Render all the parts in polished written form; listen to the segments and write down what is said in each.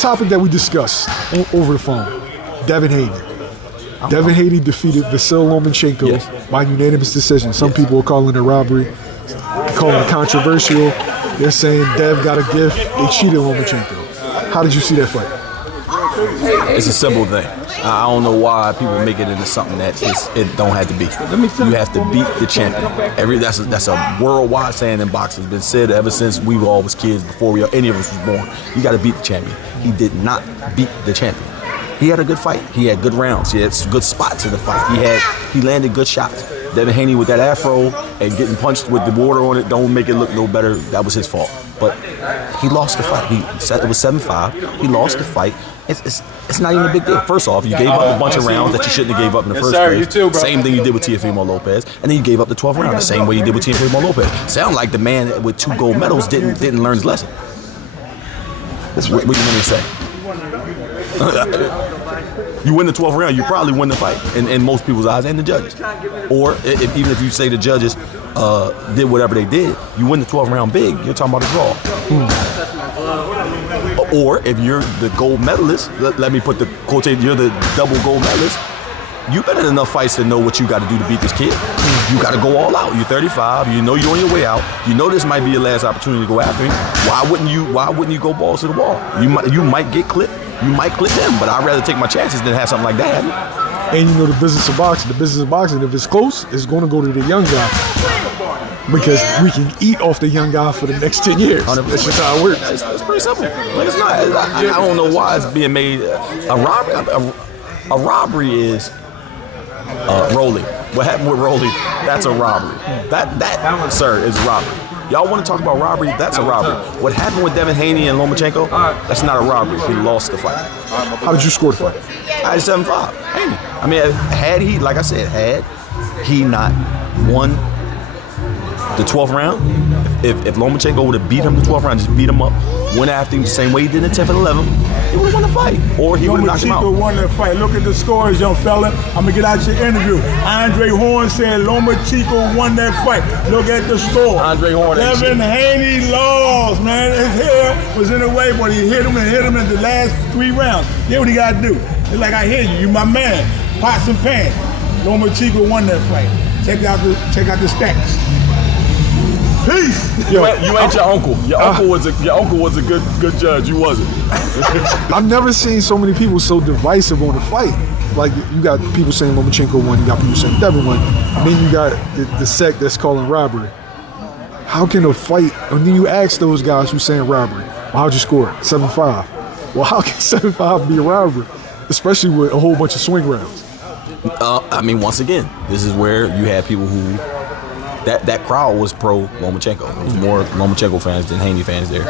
Topic that we discussed over the phone. Devin Haney. Devin Haney defeated Vasyl Lomanchenko by unanimous decision. Some people are calling it a robbery, calling it controversial. They're saying Dev got a gift. They cheated Lomachenko. How did you see that fight? It's a simple thing. I don't know why people make it into something that it don't have to be. You have to beat the champion. That's a worldwide saying in boxing. It's been said ever since we were all was kids, before any of us was born. You got to beat the champion. He did not beat the champion. He had a good fight. He had good rounds. He had good spots in the fight. He landed good shots. Devin Haney with that afro and getting punched with the water on it don't make it look no better. That was his fault. But he lost the fight. It was 7-5. He lost the fight. It's not even a big deal. First off, you gave up a bunch of rounds that you shouldn't have gave up in the first place. You too, bro. Same thing you did with Teofimo Lopez, and then you gave up the 12th round the same way you did with Teofimo Lopez. Sound like the man with 2 gold medals didn't learn his lesson. What do you want me to say? You win the 12th round, you probably win the fight in most people's eyes and the judges. Or even if you say the judges did whatever they did, you win the 12th round big, you're talking about a draw. Or if you're the gold medalist, let me put the quotation, you're the double gold medalist, you been in enough fights to know what you got to do to beat this kid. You got to go all out. You're 35. You know you're on your way out. You know this might be your last opportunity to go after him. Why wouldn't you go balls to the wall? You might get clipped. You might clip them, but I'd rather take my chances than have something like that happen. And you know the business of boxing. The business of boxing, if it's close, it's going to go to the young guy because we can eat off the young guy for the next 10 years. That's just how it works. It's pretty simple. Like it's not. I don't know why it's being made a robbery. A robbery is Rolly. What happened with Rolly? That's a robbery. That sir, is a robbery. Y'all want to talk about robbery? That's a robbery. What happened with Devin Haney and Lomachenko? That's not a robbery. He lost the fight. How did you score the fight? I had 7-5. Haney. I mean, had he not won the 12th round, if Lomachenko would have beat him the 12th round, just beat him up, went after him the same way he did in the 10th and 11th, he would have won the fight. Or he would have knocked him out. Lomachenko won that fight. Look at the scores, young fella. I'm going to get out your interview. Andre Horn said Lomachenko won that fight. Look at the score. Andre Horn. Devin Haney lost, man. His hair was in the way, but he hit him in the last 3 rounds. Yeah, what he got to do. It's like, I hear you. You my man. Pots and pans. Lomachenko won that fight. Check out the stats. Peace. You ain't your uncle. Your uncle was a good judge. You wasn't. I've never seen so many people so divisive on the fight. Like you got people saying Lomachenko won, you got people saying Devin won, and then you got the sect that's calling robbery. How can a fight? And then you ask those guys who's saying robbery, well, how'd you score? 7-5. Well, how can 7-5 be a robbery, especially with a whole bunch of swing rounds? I mean, once again, this is where you had people who. That crowd was pro Lomachenko. There was more Lomachenko fans than Haney fans there.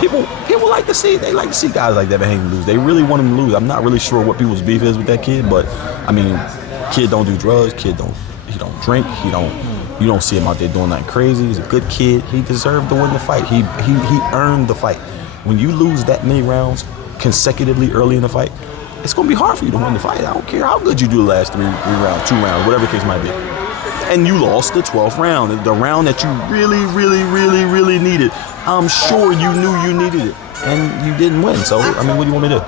People like to see. They like to see guys like Devin Haney lose. They really want him to lose. I'm not really sure what people's beef is with that kid, but I mean, kid don't do drugs. He don't drink. You don't see him out there doing nothing crazy. He's a good kid. He deserved to win the fight. He earned the fight. When you lose that many rounds consecutively early in the fight, it's gonna be hard for you to win the fight. I don't care how good you do the last 3 rounds, 2 rounds, whatever the case might be. And you lost the 12th round, the round that you really, really, really, really needed. I'm sure you knew you needed it, and you didn't win. So, I mean, what do you want me to do?